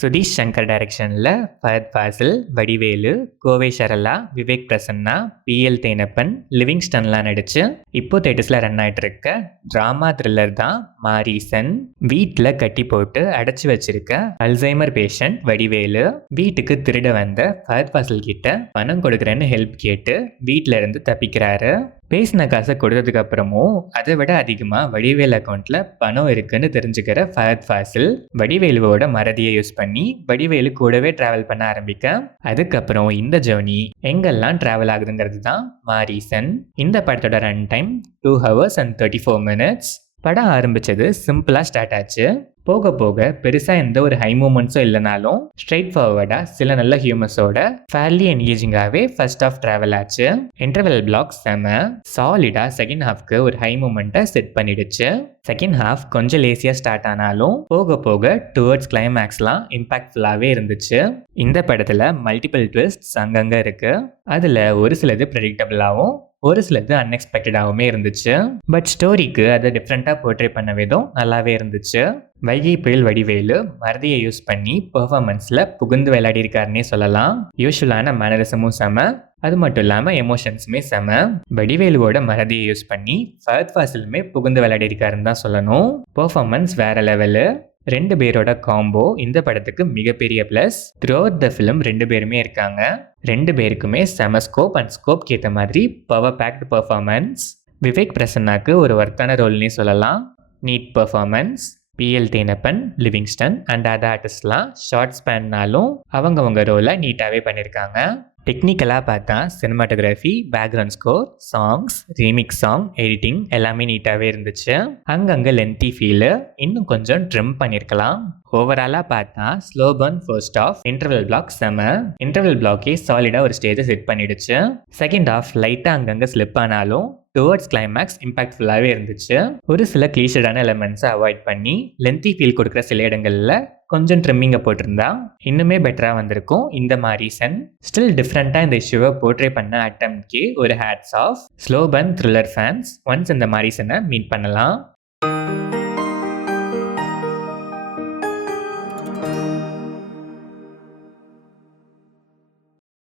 சுதீஷ் சங்கர் டைரக்ஷனில் ஃபஹத் ஃபாசில், வடிவேலு, கோவை சரளா, விவேக் பிரசன்னா, பிஎல் தேனப்பன், லிவிங்ஸ்டன்லாம் நடிச்சு இப்போ தேட்டர்ஸில் ரன் ஆகிட்டு இருக்க ட்ராமா த்ரில்லர் தான் மாரீசன். வீட்டில் கட்டி போட்டு அடைச்சி வச்சிருக்க அல்சைமர் பேஷண்ட் வடிவேலு வீட்டுக்கு திருட வந்த ஃபஹத் ஃபாசில் கிட்ட பணம் கொடுக்குறேன்னு ஹெல்ப் கேட்டு வீட்டில இருந்து தப்பிக்கிறாரு. பேசின காசை கொடுத்ததுக்கு அப்புறமும் அதை விட அதிகமாக வடிவேல் அக்கௌண்ட்ல பணம் இருக்குன்னு தெரிஞ்சுக்கிற ஃபஹத் ஃபாசில் வடிவேலுவோட மறதியை யூஸ் பண்ணி வடிவேலு கூடவே டிராவல் பண்ண ஆரம்பிக்க அதுக்கப்புறம் இந்த ஜேர்னி எங்கெல்லாம் டிராவல் ஆகுதுங்கிறது தான் மாரீசன். இந்த படத்தோட run time 2 hours and 34 minutes. படம் ஆரம்பிச்சது சிம்பிளாக ஸ்டார்ட் ஆச்சு. போக போக பெருசாக எந்த ஒரு ஹை மூமெண்ட்ஸும் இல்லைனாலும் ஸ்ட்ரெயிட் ஃபார்வர்டாக சில நல்ல ஹியூமர்ஸோட ஃபேர்லி என்கேஜிங்காகவே ஃபர்ஸ்ட் ஹாஃப் ட்ராவல் ஆச்சு. இன்டர்வெல் பிளாக் செம சாலிடாக செகண்ட் ஹாஃப்க்கு ஒரு ஹை மூமெண்ட்டை செட் பண்ணிடுச்சு. செகண்ட் ஹாஃப் கொஞ்சம் லேசியாக ஸ்டார்ட் ஆனாலும் போக போக டுவர்ட்ஸ் கிளைமேக்ஸ்லாம் இம்பாக்ட்ஃபுல்லாகவே இருந்துச்சு. இந்த படத்தில் மல்டிபிள் ட்விஸ்ட்ஸ் அங்கங்கே இருக்குது. அதில் ஒரு சிலது ப்ரெடிக்டபிளாகவும் ஒரு சிலது அன்எக்ஸ்பெக்டடாகவுமே இருந்துச்சு. பட் ஸ்டோரிக்கு அதை டிஃப்ரெண்ட்டாக போர்ட்ரே பண்ண விதம் நல்லாவே இருந்துச்சு. வைகை புயல் வடிவேலு மறதியை யூஸ் பண்ணி பெர்ஃபார்மன்ஸில் புகுந்து விளையாடி இருக்காருன்னே சொல்லலாம். யூஸ்வலான மேனரிசமும் செம, அது மட்டும் இல்லாமல் எமோஷன்ஸுமே செம. வடிவேலுவோட மறதியை யூஸ் பண்ணி ஃபஹத் ஃபாசிலுமே புகுந்து விளையாடி இருக்காருன்னு தான் சொல்லணும். பெர்ஃபார்மன்ஸ் வேற லெவலு. ரெண்டு பேரோட காம்போ இந்த படத்துக்கு மிகப்பெரிய plus. Through out the film ரெண்டு பேருமே இருக்காங்க. ரெண்டு பேருக்குமே செம ஸ்கோப் அண்ட் ஸ்கோப்க்கு ஏற்ற மாதிரி பவர் பேக்டு பெர்ஃபார்மன்ஸ். விவேக் பிரசன்னாக்கு ஒரு ஒர்த்தான ரோல்னே சொல்லலாம். Neat performance. PL Thenappan, Livingston and other ஆர்டிஸ்ட்லாம் ஷார்ட் ஸ்பேன்னாலும் அவங்கவங்க ரோலை நீட்டாகவே பண்ணியிருக்காங்க. டெக்னிக்கலாக பார்த்தா cinematography, background score, songs, remix song, editing எல்லாமே நீட்டாகவே இருந்துச்சு. அங்கங்கே லென்த்தி ஃபீலு இன்னும் கொஞ்சம் ட்ரிம் பண்ணியிருக்கலாம். ஓவராலாக பார்த்தா slow burn first half, interval block செம. இன்டர்வல் பிளாக்கே சாலிடாக ஒரு ஸ்டேஜை செட் பண்ணிடுச்சு. செகண்ட் ஆஃப் லைட்டாக அங்கங்கே ஸ்லிப் ஆனாலும் டுவர்ட்ஸ் கிளைமேக்ஸ் இம்பாக்ட்ஃபுல்லாகவே இருந்துச்சு. ஒரு சில கிளீஷடான எலமெண்ட்ஸை அவாய்ட் பண்ணி லென்த்தி ஃபீல் கொடுக்குற சில இடங்களில் கொஞ்சம் ட்ரிம்மிங்கை போட்டிருந்தா இன்னுமே பெட்டராக வந்திருக்கும். இந்த மாரீசன் ஸ்டில் டிஃப்ரெண்ட்டாக இந்த இஷ்யூவை போர்ட்ரே பண்ண அட்டம்ப்ட்கே ஒரு hats off. Slow burn thriller fans once இந்த மாரீசனை மீட் பண்ணலாம்.